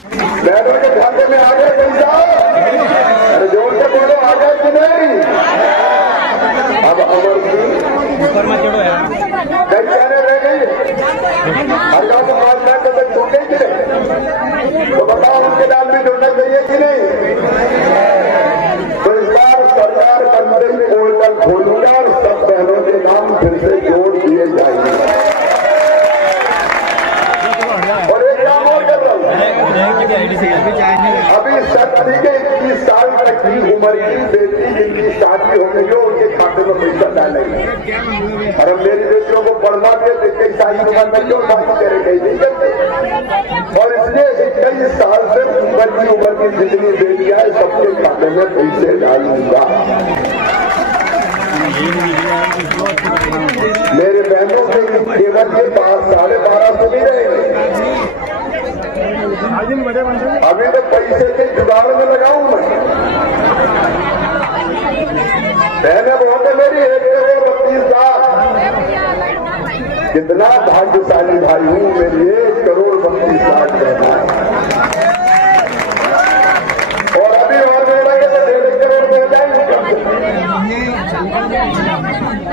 बहनों के खाते में आ गए पैसा? अरे जोर से बोलो, आ गए कि नहीं? अब अमर कई बहने रह गई, हर गाँव को 5 लाख रुपए छूट गई कि नहीं? तो बताओ उनके नाम भी जुड़ना चाहिए कि नहीं? तो इस बार सरकार बनते ही पोर्टल खोलूंगा और सब बहनों के नाम फिर से जोड़ दिए जाएंगे। और एक काम और कर रहा हूँ, अभी सभी के 21 साल तक की उम्र की बेटी जिनकी शादी हो गई हो उनके खाते में पैसा डालेंगे। और अब मेरी बेटियों को पढ़ना भी है, शादी उम्र में क्यों शादी करेंगे नहीं करते। और इसलिए 21 साल से ऊपर की उम्र की जितनी बेटियां है सबके खाते में पैसे डालूंगा। मेरे बहनों के केवल के पास 1250 नहीं रहेंगे। अभी तो पैसे के जुगाड़ में लगाऊं मैं। बहने बहुत है मेरी, 1 करोड़ 32 लाख। कितना भाग्यशाली भाई हूं, मेरी 1 करोड़ 32 लाख बहना है। और अभी और मिलेंगे तो 1.5 करोड़ में हो जाएंगे।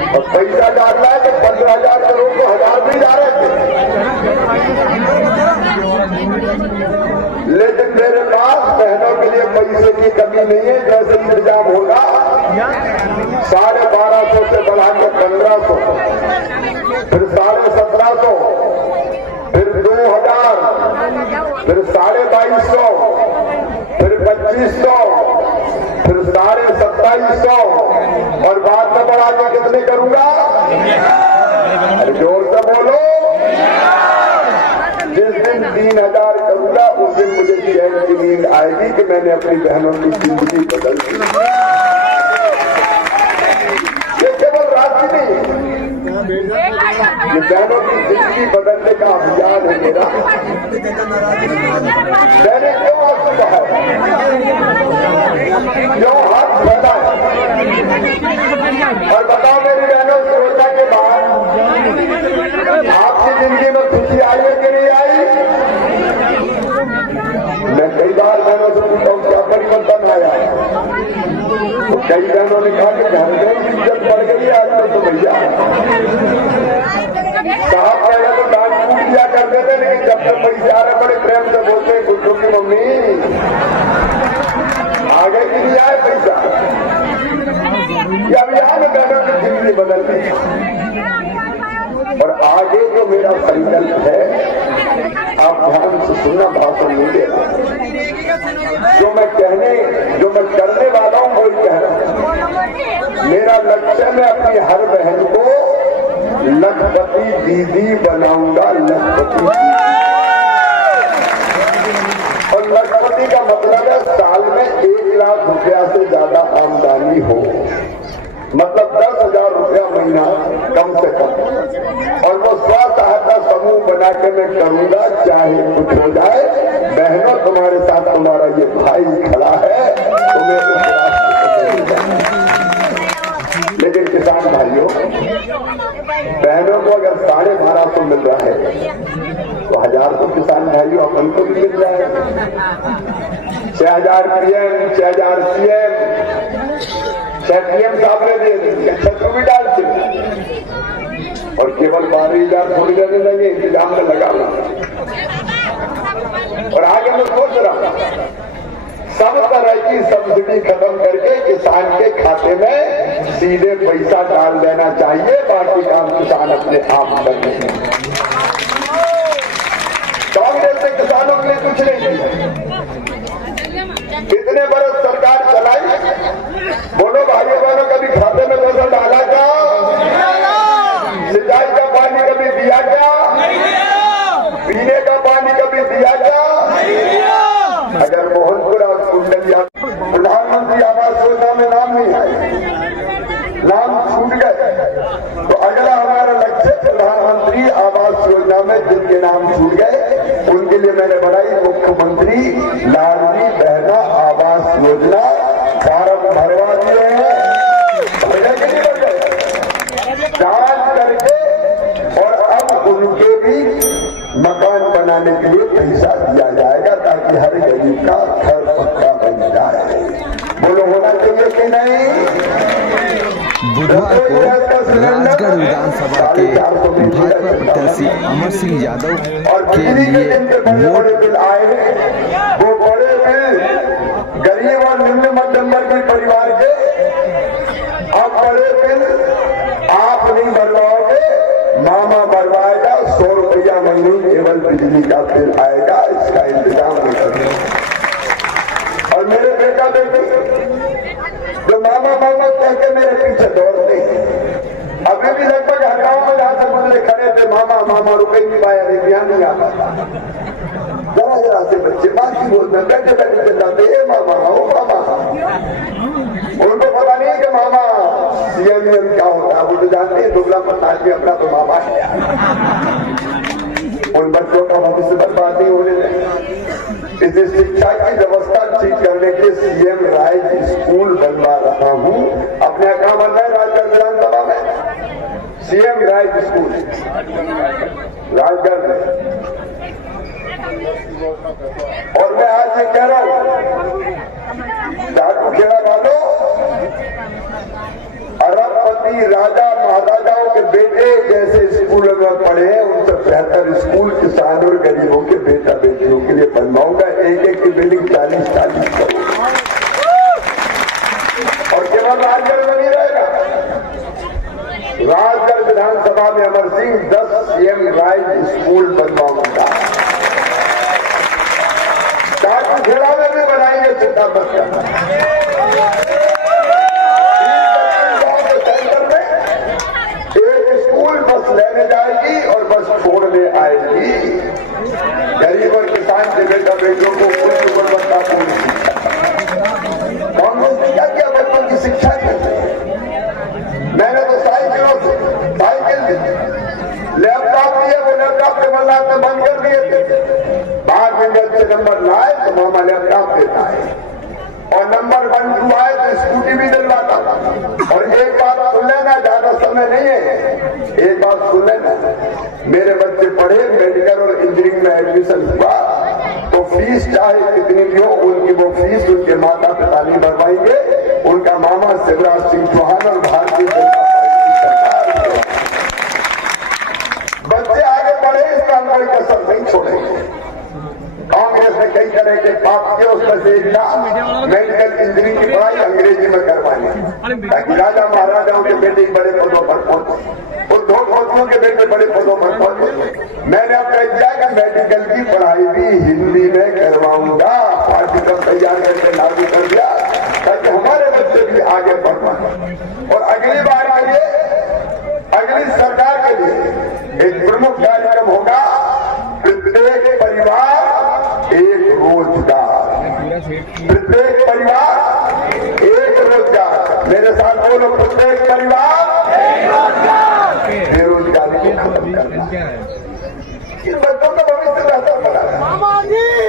और पैसा डालना है तो 15,000 करोड़ को 1000 भी जा रहे थे। लेकिन मेरे पास बहनों के लिए पैसे की कमी नहीं है। जैसे इंतजाम होगा 1250 से बढ़ाकर 1500, फिर 1750, फिर 2000, फिर 2250, फिर 2500, फिर 2750 और बाद में बढ़ा के कितने करूंगा? अरे जोर से बोलो। जिस दिन 3000 करूंगा उस दिन मुझे चैन की नींद आएगी कि मैंने अपनी बहनों की जिंदगी बदल दी। ये केवल राशि नहीं, ये बहनों की जिंदगी बदलने का अभियान है मेरा। मैंने क्यों आंसू बहाए, क्यों हाथ फैला है? और बताओ मेरी बहनों, सुरक्षा के बाद आपकी जिंदगी में खुशी आई है कि नहीं आई? मैं कई बार बहनों से पूछा हूं क्या परिवर्तन आया? तो कई बहनों ने कहा कि घर में इज्जत बढ़ गई आजकल तो भैया। साहब पहले तो दान टूट दिया करते थे, लेकिन जब तक पैसे आ रहे बड़े प्रेम से बोलते हैं गुड्डू की मम्मी आ गए कि नहीं आए पैसा? ये अभियान में बहनों की जिंदगी बदल गई। और आगे जो मेरा संकल्प है, आप ध्यान से सुनना, भाषण नहीं देना। जो मैं करने वाला हूं वही कह रहा हूं। मेरा लक्ष्य मैं अपनी हर बहन को लखपति दीदी बनाऊंगा। लखपति और लखपति का मतलब है साल में 1 लाख रुपया से ज्यादा आमदनी हो, मतलब 10,000 रुपया महीना कम से कम। और वो स्व सहायता समूह बना के मैं करूंगा, चाहे कुछ हो जाए। बहनों तुम्हारे साथ तुम्हारा ये भाई खड़ा है, तुम्हें लेकिन किसान भाइयों बहनों को अगर 1250 मिल रहा है तो 1000 तो किसान भाइयों अपन को भी मिल रहा है। 6000 PM, 6000 CM, 6 PM साहब ने दे दी, 6 भी डालते और केवल 12,000 थोड़ी देने लगे, इंतजाम में लगा हुआ। और आगे मैं सोच रहा हूं सब तरह की सब्सिडी खत्म करके किसान के खाते में सीधे पैसा डाल देना चाहिए, बाकी काम किसान अपने आप कर लेंगे। कांग्रेस ने किसानों के लिए कुछ नहीं किया। कितने बरस सरकार चलाई, बोलो भाइयों बहनों, कभी खाते में पैसा डाला क्या? सिंचाई का पानी कभी दिया क्या? पीने का पानी कभी दिया क्या? अगर मोहनपुर और कुंडलिया प्रधानमंत्री आवास योजना में नाम नहीं आए, नाम छूट गए, तो अगला हमारा लक्ष्य प्रधानमंत्री आवास योजना में जिनके नाम छूट गए उनके लिए मैंने बनाई मुख्यमंत्री लाडली बहना आवास योजना। फॉर्म भरवा दिए हैं, जांच करके, और अब उनके भी मकान बनाने के लिए पैसा दिया जाएगा ताकि हर गरीब का घर पक्का बन जाए। बोलो होना चाहिए कि नहीं? बुधवार को राजगढ़ विधानसभा के भाजपा प्रत्याशी अमर सिंह यादव के लिए बड़े बिल आए, वो बड़े बिल गरीब और निम्न मध्यम वर्गीय परिवार के, अब बड़े बिल आप नहीं भरवाओगे, मामा भरवाएगा। 100 रुपया महीने केवल बिजली का बिल आएगा, इसका इंतजाम नहीं करेंगे। और मेरे बेटा बेटी जो मामा मामा कह के मेरे पीछे दौड़ते हैं, अभी भी लगभग हर गांव में जहां से गुजरे खड़े थे, मामा मामा रुके नहीं पाया, ध्यान नहीं आता था। जरा जरा से बच्चे बाकी बोलते बैठे बैठे चल जाते, मामा हो मामा। उनको पता नहीं कि मामा सीएम क्या होता है, वो तो जानते हैं दुबला पत्ता आदमी अपना तो मामा है। उन बच्चों का भविष्य बर्बाद नहीं होने दें। इसे शिक्षा की व्यवस्था ठीक करने के सीएम राय स्कूल बनवा रहा हूँ। अपने यहाँ कहाँ बन रहा है? राजगढ़ विधानसभा में सीएम राय स्कूल राजगढ़ में। और मैं आज ये कह रहा हूँ, झाड़ू खेड़ा वालों, अरबपति राजा महाराजाओं के बेटे जैसे स्कूलों में पढ़े हैं, उनसे बेहतर स्कूल किसान और गरीबों के बेटा बेटियों के लिए बनवाऊंगा। एक की बिल्डिंग 40-40 करोड़, और केवल राजगढ़ में नहीं रहेगा। राजगढ़ विधानसभा में अमर सिंह 10 सीएम राय स्कूल बनवाऊंगा। झाड़ू खेड़ा में भी बनाएंगे, चिंता मत करना। बस लेने जाएगी और बस छोड़ने आएगी। गरीब और किसान के बेटा बेटियों को उच्च गुणवत्तापूर्ण शिक्षा। कांग्रेस ने क्या किया बच्चों की शिक्षा के लिए? मैंने तो साइकिल दी, लैपटॉप दिए, वो लैपटॉप के बदला में बंद कर दिए थे। बाद में अच्छे नंबर लाए तो मामा लैपटॉप देता है, और नंबर 1, 2 आए तो स्कूटी भी दिलवाता था। और एक बात सुन लेना, ज्यादा समय नहीं है, एक बात सुन लेना, मेरे बच्चे पढ़े, मेडिकल और इंजीनियरिंग में एडमिशन हुआ तो फीस चाहे कितनी भी हो, उनकी वो फीस उनके माता पिता नहीं भरवाएंगे, उनका मामा शिवराज सिंह चौहान और भारतीय जनता पार्टी की सरकार। बच्चे आगे बढ़े, इसका हम कोई कसर नहीं छोड़ेंगे। कांग्रेस ने कई तरह के पाप किए, उसमें से एक था मेडिकल इंजीनियरिंग की पढ़ाई अंग्रेजी में करवानी, ताकि राजा महाराजाओं के बेटे बड़े पदों पर पहुंचे, और दो फौजियों के बेटे बड़े पदों पर पहुंचे। मैंने अब कह दिया कि मेडिकल की पढ़ाई भी हिंदी में करवाऊंगा, पाठ्यक्रम तैयार करके लागू कर दिया, ताकि हमारे बच्चे भी आगे बढ़ पाए। और अगली बार के लिए, अगली सरकार के लिए एक प्रमुख कार्यक्रम होगा, प्रत्येक परिवार एक रोजगार, प्रत्येक परिवार एक रोजगार। मेरे साथ बोलो, प्रत्येक परिवार बेरोजगारी को खत्म करना। इन बच्चों का भविष्य बेहतर बनाना।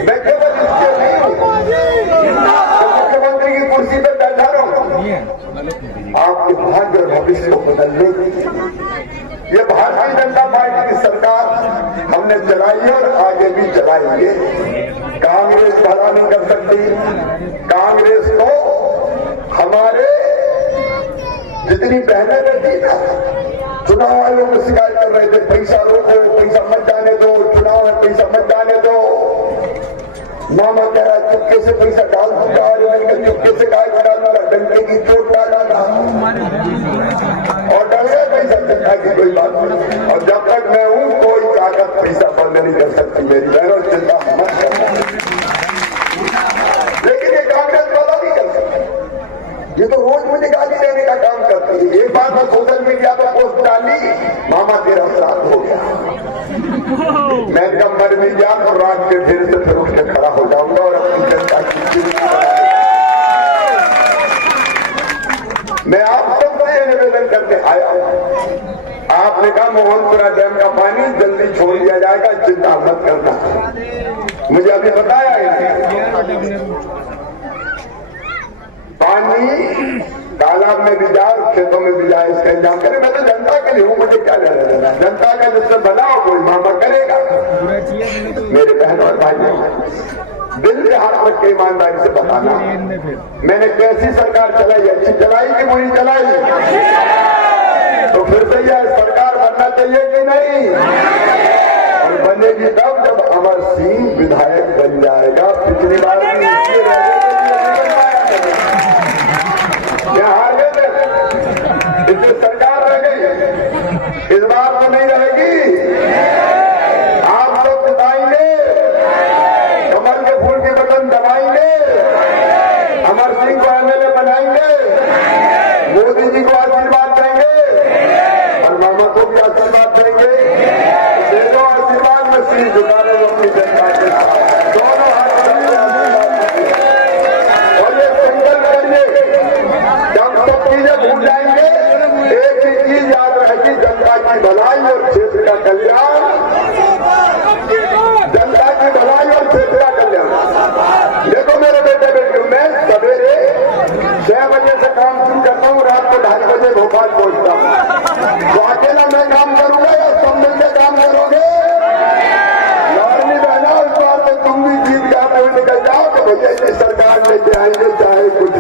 मैं केवल इसके नहीं हूँ, मुख्यमंत्री की कुर्सी पर बैठा रहूं, आपके भाग्य और भविष्य को बदलने की ये भारतीय जनता पार्टी की सरकार हमने चलाई है और आगे भी चलाएंगे। कांग्रेस भला नहीं कर सकती। कांग्रेस को हमारे जितनी बहनें बेटी ना, चुनाव आयोग में शिकायत कर रहे थे, पैसा रोको, पैसा मत जाने दो, चुनाव है पैसा मत जाने दो। मामा कह रहा है चुपके से पैसा डाल दूंगा, और चुपके से गाय को डालूंगा, डंके की चोट डालूंगा, और डर गया पैसा चिंता की कोई बात नहीं। और जब तक मैं हूं, कोई ताकत पैसा बंद नहीं कर सकती। मेरी बहनों, चिंता मत करना। लेकिन ये कांग्रेस वाला नहीं कर सकती, ये तो रोज मुझे गाली देने का काम करती है। एक बार मैं सोशल मीडिया पर पोस्ट डाली, मामा तेरा श्राद्ध हो गया। मैं जब मर भी गया तो रात के ढेर से फिर उठ के खड़ा हो जाऊंगा और अपनी जनता की मैं आप सबसे ये निवेदन करके आया हूं। आपने कहा मोहनपुरा डैम का पानी जल्दी छोड़ दिया जाएगा, चिंता मत करना। मुझे अभी बताया है पानी तालाब में भी जाए, खेतों में भी जाए, इसका इंतजाम करें। मैं तो जनता के लिए हूँ, मुझे क्या लेना देना। जनता का जिससे भला हो कोई मामा करेगा। मेरे बहन और भाइयों, दिल के हाथ रख के ईमानदारी से बताना, मैंने कैसी सरकार चलाई, अच्छी चलाई कि बुरी चलाई? तो फिर से यह सरकार बनना चाहिए कि नहीं? और बनेगी तब जब अमर सिंह विधायक बन जाएगा। पिछली बार भी इसलिए रह गए थे, यहाँ हार गए थे, इसलिए सरकार रह गई। इस बार तो नहीं रहेगी। आप लोग जिताएंगे, कमल के फूल की बटन दबाएंगे, अमर सिंह को एमएलए बनाएंगे, मोदी जी को आशीर्वाद देंगे और मामा को भी आशीर्वाद देंगे। दे दो आशीर्वाद में सिंह झुका रहे अपनी जनता के साथ, दोनों हाथ और ये संकल्प करिए, जब सब चीजें भूल जाएंगे, एक ही चीज याद रहेगी, जनता की भलाई और क्षेत्र का कल्याण, जनता की भलाई और क्षेत्र का कल्याण। देखो मेरे बेटे बेटियों, मैं सवेरे 6 बजे से काम शुरू करता हूँ, रात को 2:30 बजे भोपाल पहुंचता हूँ। तो अकेला मैं काम करूंगा या सब मिलकर काम करोगे? लड़नी बहना, इस बार तो तुम भी जीत जाते हुए निकल जाओ तो भैया ये सरकार लेके आएंगे चाहे कुछ